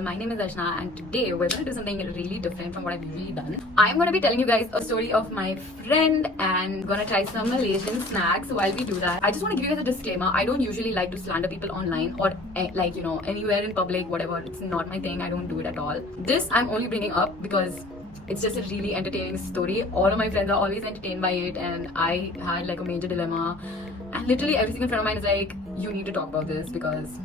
channel. My name is Archana and today we're going to do something really different from what I've usually done. I'm going to be telling you guys a story of my friend and going to try some Malaysian snacks. While we do that, I just want to give you guys a disclaimer. I don't usually like to slander people online or like, you know, anywhere in public, whatever. It's not my thing. I don't do it at all. This I'm only bringing up because it's just a really entertaining story. All of my friends are always entertained by it and I had like a major dilemma. And literally every single friend of mine is like, you need to talk about this because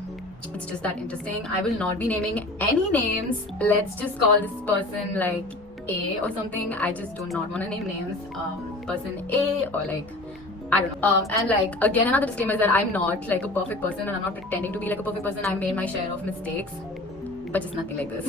it's just that interesting. I will not be naming any names. Let's just call this person like A or something. I just do not want to name names. Person A or like, I don't know. And like, again, another disclaimer is that I'm not like a perfect person and I'm not pretending to be like a perfect person. I made my share of mistakes, but just nothing like this.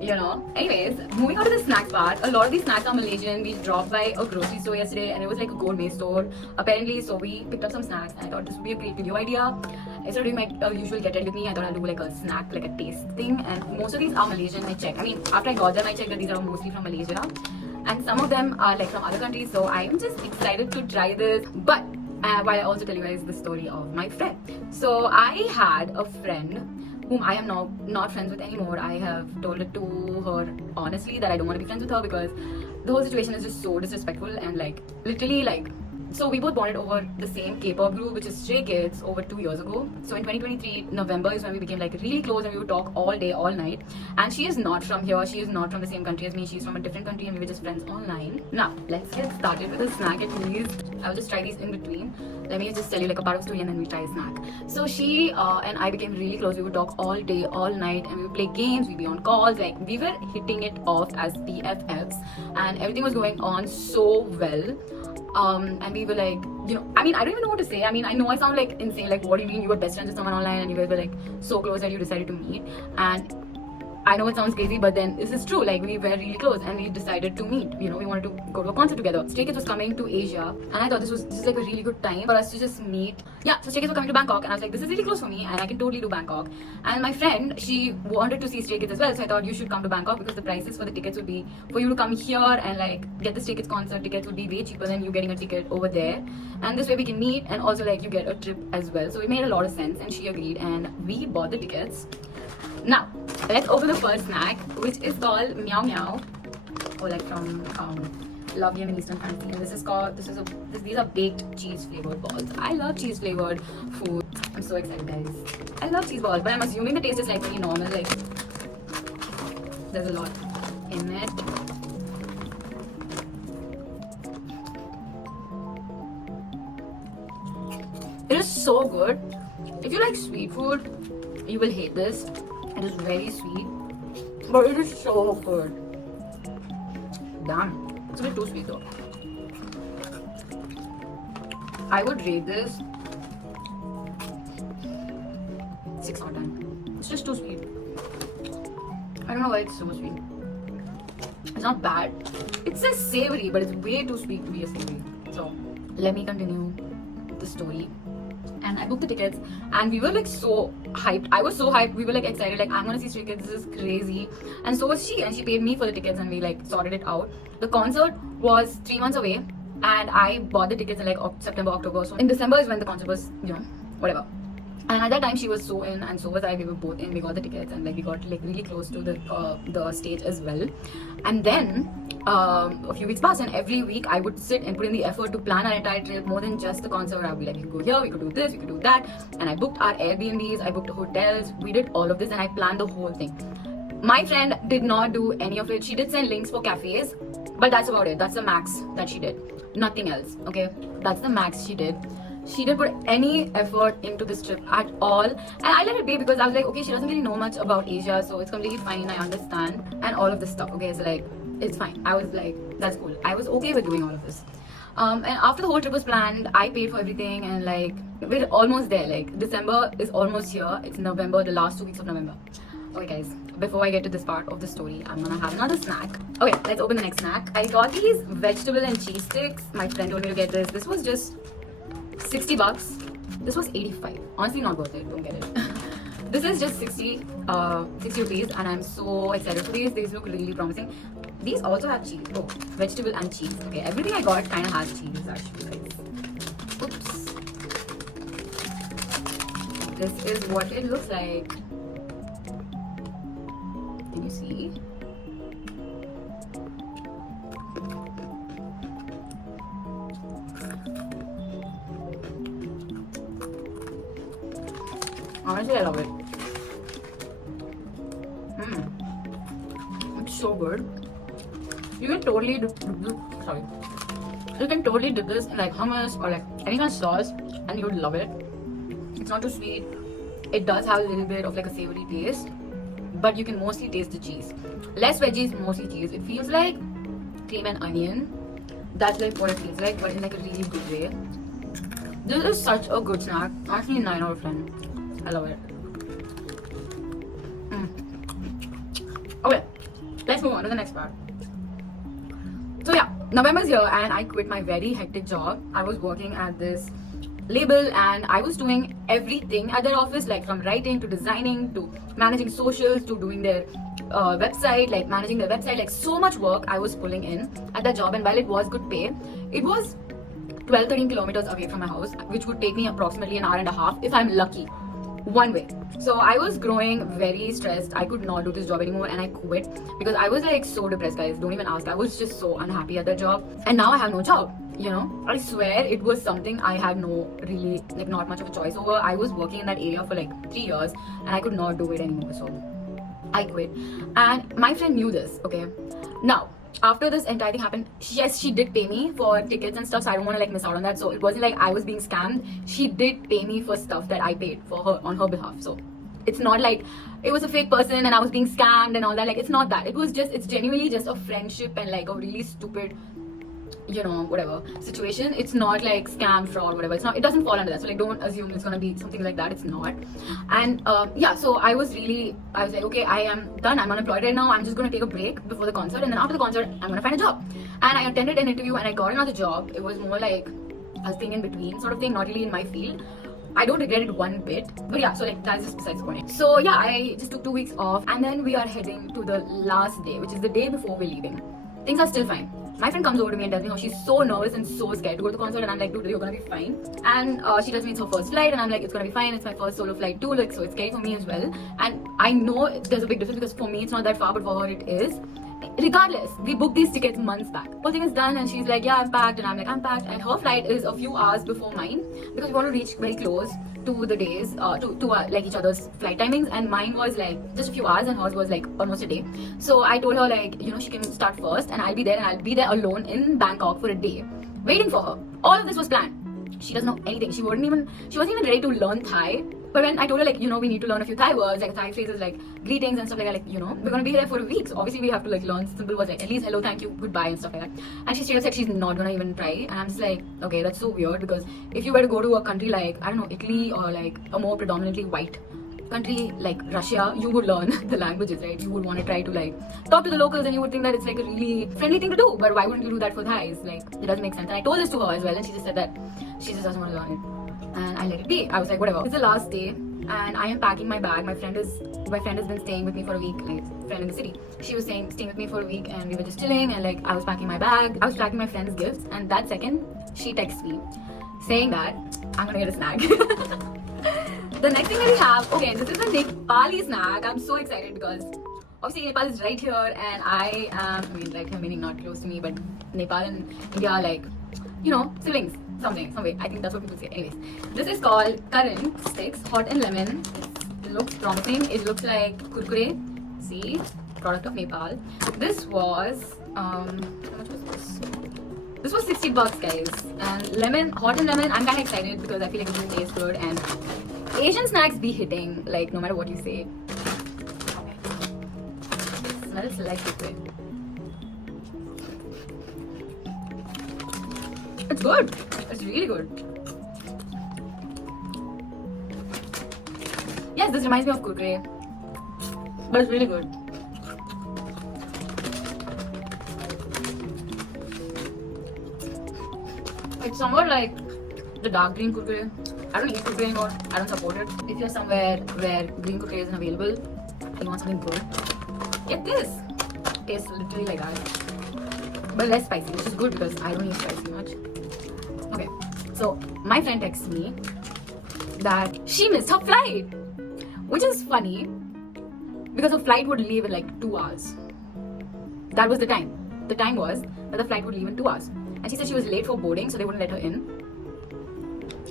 You know. Anyways, moving on to the snacks part. A lot of these snacks are Malaysian. We dropped by a grocery store yesterday and it was like a gourmet store apparently, so we picked up some snacks and I thought this would be a great video idea. Instead of doing my usual get ready with me, I thought I'll do like a snack, like a taste thing. And most of these are Malaysian. I checked, I mean, after I got them, I checked that these are mostly from Malaysia and some of them are like from other countries, so I am just excited to try this. But while I also tell you guys the story of my friend. So I had a friend whom I am now not friends with anymore. I have told it to her honestly that I don't want to be friends with her because the whole situation is just so disrespectful and like literally like, so we both bonded over the same K-pop group, which is Stray Kids, over 2 years ago. So in 2023 November is when we became like really close and we would talk all day, all night. And she is not from here, she is not from the same country as me, she's from a different country and we were just friends online. Now let's get started with a snack at least. I'll just try these in between. Let me just tell you like a part of the story and then we try a snack. So she and I became really close. We would talk all day, all night and we would play games, we'd be on calls, like we were hitting it off as BFFs and everything was going on so well. And we were like, you know, I mean, I don't even know what to say. I mean, I know I sound like insane, like what do you mean you were best friends with someone online and you guys were like so close that you decided to meet. And I know it sounds crazy, but then this is true. Like we were really close and we decided to meet. You know, we wanted to go to a concert together. Stray Kids was coming to Asia and I thought this is like a really good time for us to just meet. Yeah, so Stray Kids were coming to Bangkok and I was like, this is really close for me and I can totally do Bangkok. And my friend, she wanted to see Stray Kids as well, so I thought you should come to Bangkok because the prices for the tickets would be, for you to come here and like get the Stray Kids concert tickets would be way cheaper than you getting a ticket over there. And this way we can meet and also like you get a trip as well. So it made a lot of sense and she agreed and we bought the tickets. Now, let's open the first snack, which is called Meow Meow, or like from Love Game and Eastern Fancy. And this is called, these are baked cheese flavored balls. I love cheese flavored food. I'm so excited, guys. I love cheese balls, but I'm assuming the taste is like pretty normal. Like, there's a lot in it. It is so good. If you like sweet food, you will hate this. It is very sweet, but it is so good. Damn, it's a bit too sweet though. I would rate this 6 out of 10. It's just too sweet. I don't know why it's so sweet. It's not bad. It says savory, but it's way too sweet to be a savory. So let me continue the story. And I booked the tickets and we were like so hyped. I was so hyped. We were like excited, like I'm gonna see Stray Kids, this is crazy. And so was she, and she paid me for the tickets and we like sorted it out. The concert was 3 months away and I bought the tickets in like September, October. So in December is when the concert was, you know, whatever. And at that time she was so in and so was I. We were both in. We got the tickets and like we got like really close to the stage as well. And then a few weeks passed and every week I would sit and put in the effort to plan our entire trip, more than just the concert. I would be like, we could go here, we could do this, we could do that. And I booked our Airbnbs, I booked hotels, we did all of this and I planned the whole thing. My friend did not do any of it. She did send links for cafes, but that's about it. That's the max that she did. Nothing else, okay? That's the max she did. She didn't put any effort into this trip at all. And I let it be because I was like, okay, she doesn't really know much about Asia, so it's completely fine, I understand. And all of this stuff, okay? So like, it's fine. I was like, that's cool. I was okay with doing all of this. And after the whole trip was planned, I paid for everything and like, we're almost there. Like, December is almost here. It's November, the last 2 weeks of November. Okay guys, before I get to this part of the story, I'm gonna have another snack. Okay, let's open the next snack. I got these vegetable and cheese sticks. My friend told me to get this. This was just 60 bucks. This was 85. Honestly, not worth it. Don't get it. This is just 60 rupees and I'm so excited for these. These look really promising. These also have cheese. Oh, vegetable and cheese. Okay, everything I got kind of has cheese actually, guys. Oops. This is what it looks like. Let me see. Honestly, I love it. It's so good. You can totally sorry. You can totally dip this in like hummus or like any kind of sauce, and you would love it. It's not too sweet. It does have a little bit of like a savory taste, but you can mostly taste the cheese. Less veggies, mostly cheese. It feels like cream and onion. That's like what it feels like, but in like a really good way. This is such a good snack. Honestly, 9 out of 10. I love it. Okay, let's move on to the next part. So yeah, November's here and I quit my very hectic job. I was working at this label and I was doing everything at their office, like from writing to designing to managing socials to doing their website, like managing their website, like so much work I was pulling in at that job. And while it was good pay, it was 12-13 kilometers away from my house, which would take me approximately an hour and a half if I'm lucky, one way. So I was growing very stressed. I could not do this job anymore and I quit because I was like so depressed, guys. Don't even ask. I was just so unhappy at that job and now I have no job. You know, I swear it was something I had no really like not much of a choice over. I was working in that area for like 3 years and I could not do it anymore. So I quit and my friend knew this. Okay, now after this entire thing happened, yes, she did pay me for tickets and stuff, so I don't want to like miss out on that. So it wasn't like I was being scammed. She did pay me for stuff that I paid for her on her behalf. So it's not like it was a fake person and I was being scammed and all that. Like it's not that. It was just, it's genuinely just a friendship and like a really stupid, you know, whatever situation. It's not like scam, fraud, whatever. It's not, it doesn't fall under that. So like don't assume it's gonna be something like that. It's not. And yeah, so I was like, okay, I am done. I'm unemployed right now. I'm just gonna take a break before the concert, and then after the concert I'm gonna find a job. And I attended an interview and I got another job. It was more like a thing in between sort of thing, not really in my field. I don't regret it one bit, but yeah, so like that's just besides the point. So yeah, I just took 2 weeks off and then we are heading to the last day, which is the day before we're leaving. Things are still fine. My friend comes over to me and tells me how she's so nervous and so scared to go to the concert, and I'm like, dude, you're gonna be fine. And she tells me it's her first flight and I'm like, it's gonna be fine. It's my first solo flight too, like, so it's scary for me as well. And I know there's a big difference because for me it's not that far, but for her it is. Regardless, we booked these tickets months back. Whole thing is done and she's like, yeah, I'm packed, and I'm like, I'm packed. And her flight is a few hours before mine because we want to reach very close to the days, to like each other's flight timings, and mine was like just a few hours and hers was like almost a day. So I told her like, you know, she can start first and I'll be there, and I'll be there alone in Bangkok for a day waiting for her. All of this was planned. She doesn't know anything. She wasn't even ready to learn Thai. But when I told her like, you know, we need to learn a few Thai words, like Thai phrases like greetings and stuff like that, like, you know, we're gonna be here for a week, so obviously we have to like learn simple words like at least hello, thank you, goodbye and stuff like that. And she straight up said she's not gonna even try. And I'm just like, okay, that's so weird, because if you were to go to a country like, I don't know, Italy, or like a more predominantly white country like Russia, you would learn the languages, right? You would want to try to like talk to the locals and you would think that it's like a really friendly thing to do. But why wouldn't you do that for Thais? Like, it doesn't make sense. And I told this to her as well, and she just said that she just doesn't want to learn it. And I let it be. I was like, whatever. It's the last day and I am packing my bag. My friend has been staying with me for a week, like friend in the city. She was staying with me for a week and we were just chilling, and like I was packing my bag. I was packing my friend's gifts, and that second she texts me saying that I'm gonna get a snack. The next thing that we have, okay, this is a Nepali snack. I'm so excited because obviously Nepal is right here and I am, I mean like meaning not close to me, but Nepal and India are like, you know, siblings. Some way. I think that's what people say. Anyways, this is called currant sticks, hot and lemon. It looks promising. It looks like kurkure. See, product of Nepal. This was how much was this? This was $60, guys. And lemon, hot and lemon. I'm kind of excited because I feel like it's gonna taste good. And Asian snacks be hitting, like no matter what you say. Okay. It smells like kurkure. It's good. It's really good. Yes, this reminds me of kurkure, but it's really good. It's somewhat like the dark green kurkure. I don't eat kurkure anymore. I don't support it. If you're somewhere where green kurkure isn't available and you want something good, get this. It tastes literally like that, but less spicy, which is good because I don't eat spicy much. Okay, so my friend texts me that she missed her flight, which is funny because the flight would leave in like 2 hours. That was the time. The time was that the flight would leave in 2 hours. And she said she was late for boarding, so they wouldn't let her in.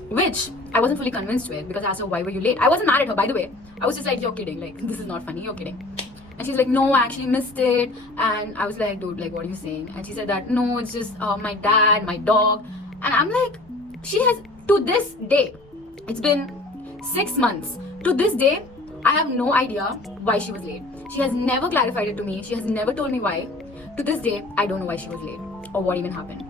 Which I wasn't fully convinced with, because I asked her, why were you late? I wasn't mad at her, by the way. I was just like, you're kidding. Like, this is not funny. You're kidding. And she's like, no, I actually missed it. And I was like, dude, like, what are you saying? And she said that, no, it's just my dad, my dog. And I'm like, she has, to this day, it's been 6 months. To this day, I have no idea why she was late. She has never clarified it to me. She has never told me why. To this day, I don't know why she was late or what even happened.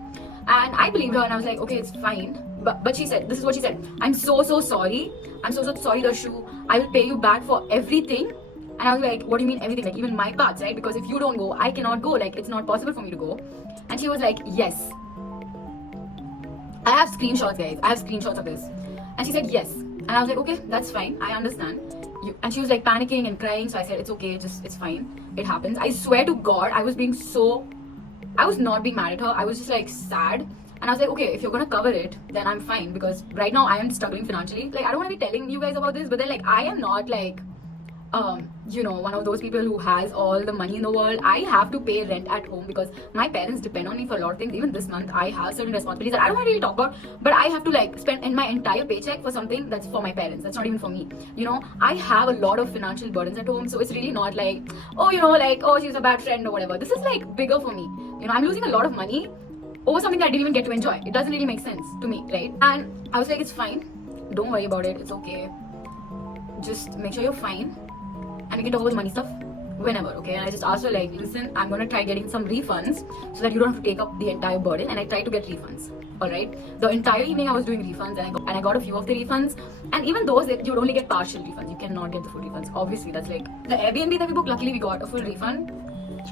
And I believed her and I was like, okay, it's fine. But she said, this is what she said. I'm so sorry. I'm so sorry, Darshu. I will pay you back for everything. And I was like, what do you mean everything? Like, even my parts, right? Because if you don't go, I cannot go. Like, it's not possible for me to go. And she was like, yes. I have screenshots, guys. I have screenshots of this. And she said, yes. And I was like, okay, that's fine. I understand. And she was like panicking and crying. So I said, it's okay. It's fine. It happens. I swear to God, I was not being mad at her. I was just like sad. And I was like, okay, if you're going to cover it, then I'm fine. Because right now I am struggling financially. Like, I don't want to be telling you guys about this, but then like, I am not like, one of those people who has all the money in the world. I have to pay rent at home because my parents depend on me for a lot of things. Even this month, I have certain responsibilities that I don't want to really talk about, but I have to like spend in my entire paycheck for something that's for my parents. That's not even for me. I have a lot of financial burdens at home, so it's really not like, oh, she's a bad friend or whatever. This is like bigger for me. I'm losing a lot of money over something that I didn't even get to enjoy. It doesn't really make sense to me, right? And I was like, it's fine. Don't worry about it. It's okay. Just make sure you're fine. And we can talk about money stuff whenever, okay? And I just asked her like, listen, I'm gonna try getting some refunds so that you don't have to take up the entire burden. And I tried to get refunds, alright? The entire evening I was doing refunds and I got a few of the refunds. And even those, you would only get partial refunds. You cannot get the full refunds. Obviously, that's like, the Airbnb that we booked, luckily we got a full refund.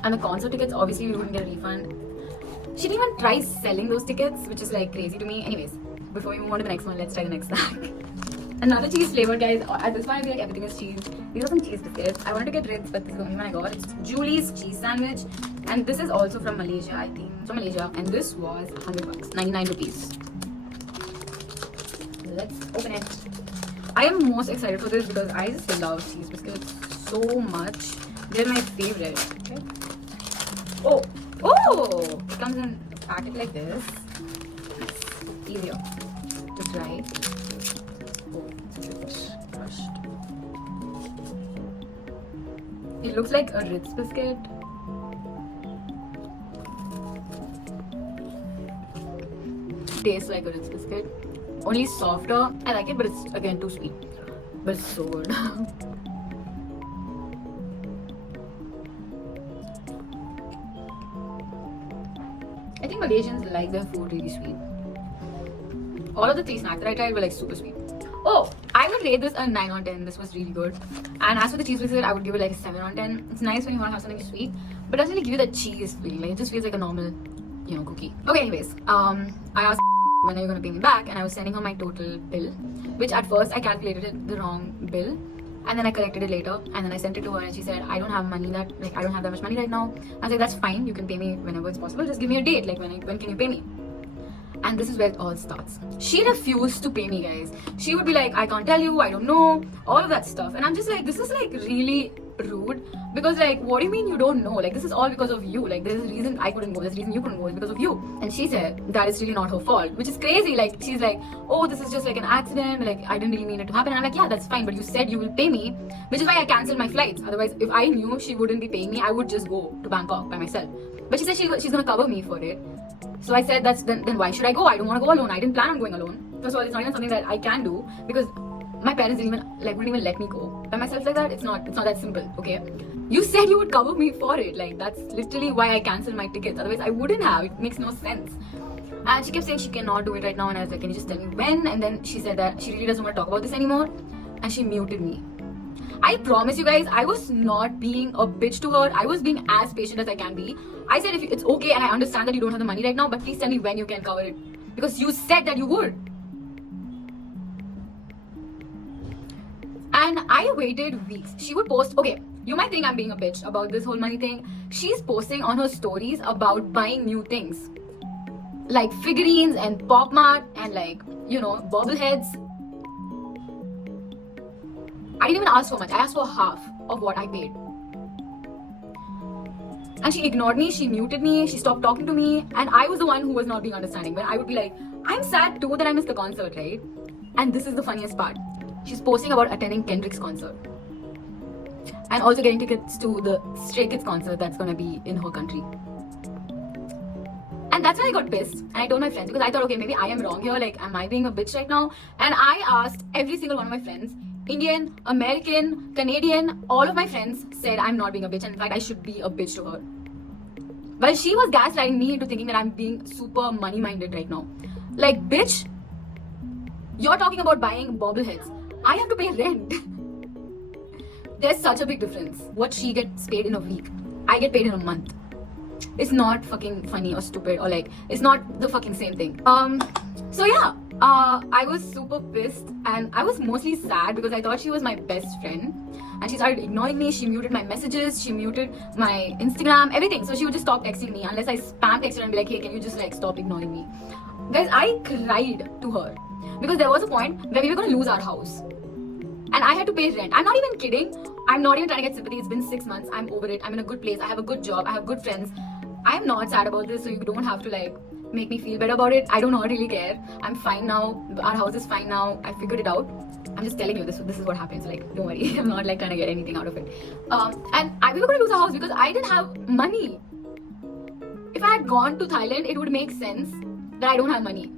And the concert tickets, obviously we wouldn't get a refund. She didn't even try selling those tickets, which is like crazy to me. Anyways, before we move on to the next one, let's try the next snack. Another cheese flavor, guys. At this point, I feel like everything is cheese. These are some cheese biscuits. I wanted to get Ritz, but this is the only one I got. It's Julie's cheese sandwich. And this is also from Malaysia, I think. It's from Malaysia. And this was $100, 99 rupees. Let's open it. I am most excited for this because I just love cheese biscuits so much. They're my favorite. Okay. Oh! It comes in a packet like this. It's easier to try. Crushed. It looks like a Ritz biscuit. Tastes like a Ritz biscuit. Only softer. I like it, but it's again too sweet. But it's so good. I think Malaysians like their food really sweet. All of the 3 snacks that I tried were like super sweet. Oh, I would rate this a 9 on 10. This was really good. And as for the cheese biscuit, I would give it like a 7 on 10. It's nice when you want to have something sweet, but it doesn't really give you that cheese feeling. Like, it just feels like a normal, cookie. Okay, anyways, I asked when are you going to pay me back, and I was sending her my total bill, which at first I calculated it the wrong bill, and then I corrected it later, and then I sent it to her, and she said, I don't have I don't have that much money right now. I was like, that's fine. You can pay me whenever it's possible. Just give me a date. Like, when can you pay me? And this is where it all starts. She refused to pay me, guys. She would be like, I can't tell you, I don't know, all of that stuff. And I'm just like, this is like really rude. Because like, what do you mean you don't know? Like, this is all because of you. Like, there's a reason I couldn't go, there's a reason you couldn't go, it's because of you. And she said that it's really not her fault, which is crazy. Like, she's like, oh, this is just like an accident. Like, I didn't really mean it to happen. And I'm like, yeah, that's fine, but you said you will pay me, which is why I cancelled my flights. Otherwise, if I knew she wouldn't be paying me, I would just go to Bangkok by myself. But she said she's gonna cover me for it. So I said, then why should I go? I don't want to go alone. I didn't plan on going alone. First of all, it's not even something that I can do because my parents wouldn't even let me go by myself like that. It's not that simple, okay? You said you would cover me for it. Like, that's literally why I cancelled my tickets. Otherwise, I wouldn't have. It makes no sense. And she kept saying she cannot do it right now. And I was like, can you just tell me when? And then she said that she really doesn't want to talk about this anymore. And she muted me. I promise you guys, I was not being a bitch to her. I was being as patient as I can be. I said, if it's okay and I understand that you don't have the money right now, but please tell me when you can cover it. Because you said that you would. And I waited weeks. She would post, okay, you might think I'm being a bitch about this whole money thing. She's posting on her stories about buying new things. Like figurines and Pop Mart and like, bobbleheads. I didn't even ask for much. I asked for half of what I paid. And she ignored me, she muted me, she stopped talking to me, and I was the one who was not being understanding. When I would be like, I'm sad too that I missed the concert, right? And this is the funniest part. She's posting about attending Kendrick's concert. And also getting tickets to the Stray Kids concert that's gonna be in her country. And that's when I got pissed. And I told my friends, because I thought, okay, maybe I am wrong here. Like, am I being a bitch right now? And I asked every single one of my friends, Indian, American, Canadian, all of my friends said I'm not being a bitch. And in fact, I should be a bitch to her. Well, she was gaslighting me into thinking that I'm being super money-minded right now. Like, bitch, you're talking about buying bobbleheads. I have to pay rent. There's such a big difference. What she gets paid in a week, I get paid in a month. It's not fucking funny or stupid or like, it's not the fucking same thing. So yeah, I was super pissed and I was mostly sad because I thought she was my best friend. And she started ignoring me, she muted my messages, she muted my Instagram, everything. So she would just stop texting me unless I spam text her and be like, hey, can you just like stop ignoring me? Guys, I cried to her because there was a point where we were gonna lose our house. And I had to pay rent. I'm not even kidding. I'm not even trying to get sympathy. It's been 6 months. I'm over it. I'm in a good place. I have a good job. I have good friends. I'm not sad about this, so you don't have to like make me feel better about it. I do not really care. I'm fine now. Our house is fine now. I figured it out. I'm just telling you this is what happens. Like, don't worry. I'm not like trying to get anything out of it. We were going to lose our house because I didn't have money. If I had gone to Thailand, it would make sense that I don't have money.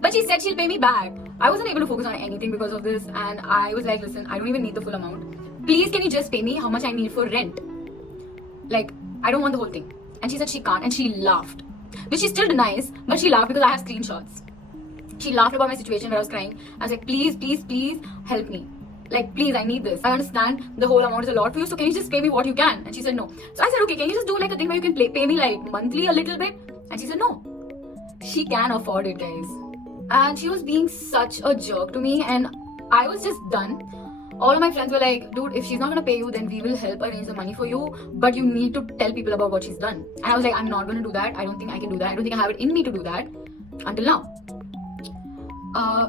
But she said she'll pay me back. I wasn't able to focus on anything because of this, and I was like, listen, I don't even need the full amount. Please, can you just pay me how much I need for rent? Like, I don't want the whole thing. And she said she can't, and she laughed. Which she still denies, but she laughed because I have screenshots. She laughed about my situation where I was crying. I was like, please, please, please help me. Like, please, I need this. I understand the whole amount is a lot for you, so can you just pay me what you can? And she said no. So I said, okay, can you just do like a thing where you can pay me like monthly a little bit? And she said no. She can afford it, guys. And she was being such a jerk to me, and I was just done. All of my friends were like, dude, if she's not gonna pay you, then we will help arrange the money for you, but you need to tell people about what she's done. And I was like, I'm not gonna do that. I don't think I can do that. I don't think I have it in me to do that until now.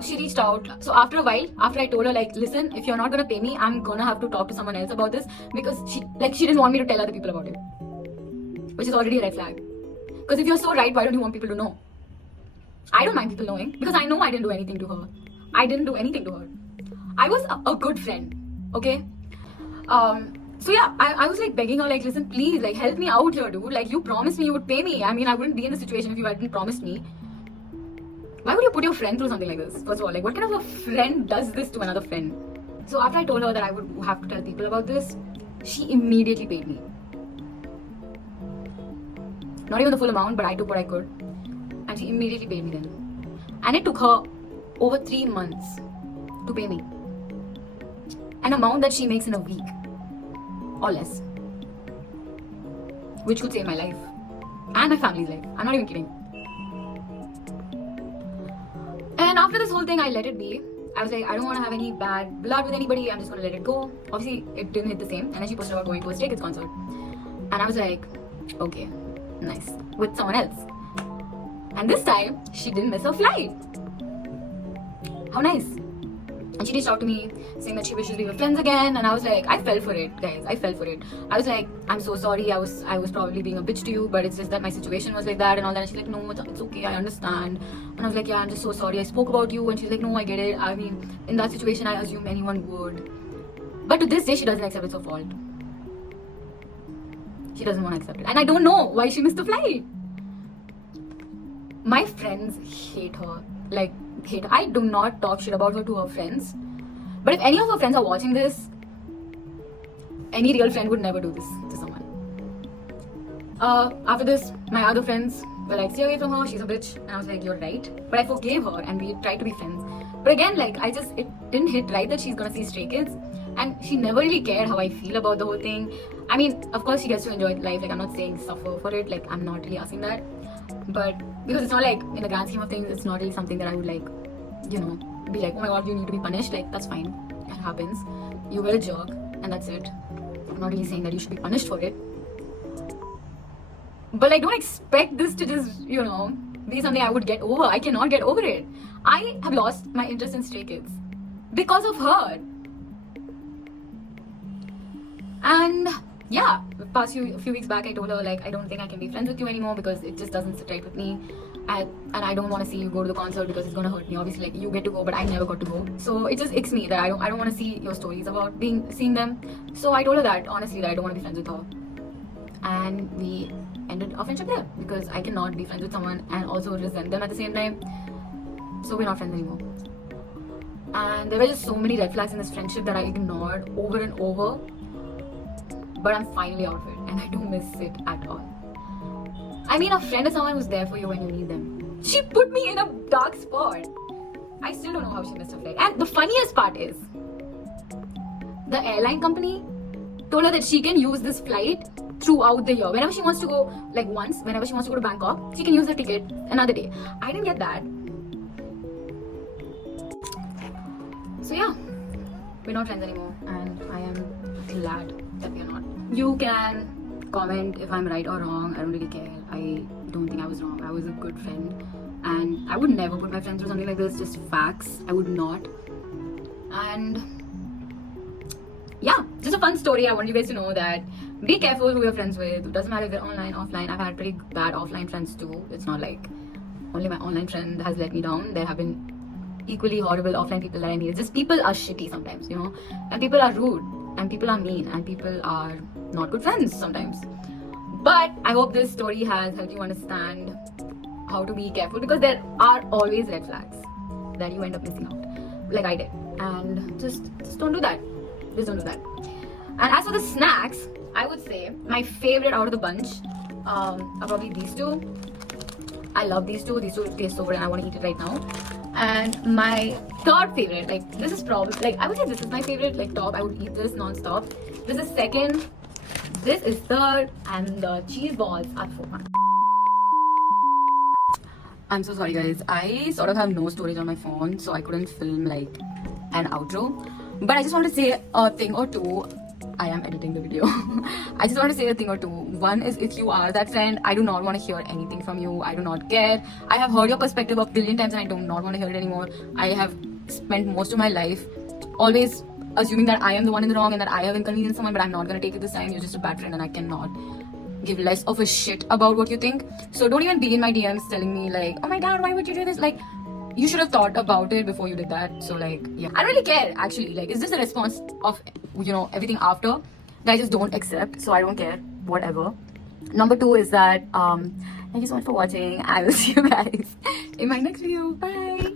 She reached out. So after a while, after I told her like, listen, if you're not gonna pay me, I'm gonna have to talk to someone else about this, because she didn't want me to tell other people about it, which is already a red flag. Because if you're so right, why don't you want people to know? I don't mind people knowing because I know I didn't do anything to her. I didn't do anything to her. I was a good friend, okay? So yeah, I was like begging her, like, listen, please, like, help me out here, dude. Like, you promised me you would pay me. I mean, I wouldn't be in this situation if you hadn't promised me. Why would you put your friend through something like this? First of all, like, what kind of a friend does this to another friend? So after I told her that I would have to tell people about this, she immediately paid me. Not even the full amount, but I took what I could. And she immediately paid me then. And it took her over 3 months to pay me. An amount that she makes in a week or less, which could save my life and my family's life. I'm not even kidding. And after this whole thing, I let it be. I was like, I don't want to have any bad blood with anybody. I'm just going to let it go. Obviously, it didn't hit the same. And then she posted about going to a Stray Kids concert. And I was like, okay, nice. With someone else. And this time, she didn't miss her flight. How nice. And she reached out to me saying that she wishes we were friends again. And I was like, I fell for it, guys. I fell for it. I was like, I'm so sorry. I was probably being a bitch to you, but it's just that my situation was like that and all that. And she's like, no, it's okay. I understand. And I was like, yeah, I'm just so sorry. I spoke about you. And she's like, no, I get it. I mean, in that situation, I assume anyone would. But to this day, she doesn't accept it's her fault. She doesn't want to accept it. And I don't know why she missed the flight. My friends hate her. Like, hate her. I do not talk shit about her to her friends. But if any of her friends are watching this, any real friend would never do this to someone. After this, my other friends were like, stay away from her, she's a bitch. And I was like, you're right. But I forgave her and we tried to be friends. But again, like, it didn't hit right that she's gonna see Stray Kids. And she never really cared how I feel about the whole thing. I mean, of course she gets to enjoy life. Like, I'm not saying suffer for it. Like, I'm not really asking that. But because it's not like, in the grand scheme of things, it's not really something that I would like, you know, be like, oh my god, you need to be punished. Like, that's fine. It happens. You were a jerk and that's it. I'm not really saying that you should be punished for it. But like, don't expect this to just, you know, be something I would get over. I cannot get over it. I have lost my interest in Stray Kids because of her. And yeah, past few weeks back, I told her like I don't think I can be friends with you anymore because it just doesn't sit right with me. And I don't want to see you go to the concert because it's gonna hurt me. Obviously, like you get to go, but I never got to go. So it just icks me that I don't want to see your stories about seeing them. So I told her that honestly that I don't want to be friends with her. And we ended our friendship there because I cannot be friends with someone and also resent them at the same time. So we're not friends anymore. And there were just so many red flags in this friendship that I ignored over and over. But I'm finally out of it and I don't miss it at all. I mean, a friend is someone who's there for you when you need them. She put me in a dark spot. I still don't know how she missed her flight. And the funniest part is, the airline company told her that she can use this flight throughout the year. Whenever she wants to go, like once, whenever she wants to go to Bangkok, she can use the ticket another day. I didn't get that. So yeah, we're not friends anymore and I am glad that we're not. You can comment if I'm right or wrong. I don't really care. I don't think I was wrong. I was a good friend and I would never put my friends through something like this. Just facts. I would not. And yeah, just a fun story. I want you guys to know that be careful who you're friends with. It doesn't matter if they're online, offline. I've had pretty bad offline friends too. It's not like only my online friend has let me down. There have been equally horrible offline people that I meet. It's just people are shitty sometimes, you know, and people are rude and people are mean and people are not good friends sometimes. But I hope this story has helped you understand how to be careful because there are always red flags that you end up missing out, like I did. And just don't do that. Just don't do that. And as for the snacks, I would say my favorite out of the bunch are probably these two. I love these two. These two taste so good and I want to eat it right now. And my third favorite, like this is probably, like I would say this is my favorite, like top. I would eat this non-stop. This is second. This is third. And the cheese balls are fourth. I'm so sorry guys. I sort of have no storage on my phone, so I couldn't film like an outro. But I just want to say a thing or two. I am editing the video. I just want to say a thing or two. One is, if you are that friend, I do not want to hear anything from you. I do not care. I have heard your perspective a billion times and I do not want to hear it anymore. I have spent most of my life always assuming that I am the one in the wrong and that I have inconvenienced someone, but I'm not going to take it this time. You're just a bad friend and I cannot give less of a shit about what you think. So don't even be in my DMs telling me like, oh my god, why would you do this? Like, you should have thought about it before you did that. So like, yeah, I don't really care actually. Like, is this a response of, you know, everything after that I just don't accept? So I don't care, whatever. Number two is that thank you so much for watching. I will see you guys in my next video. Bye.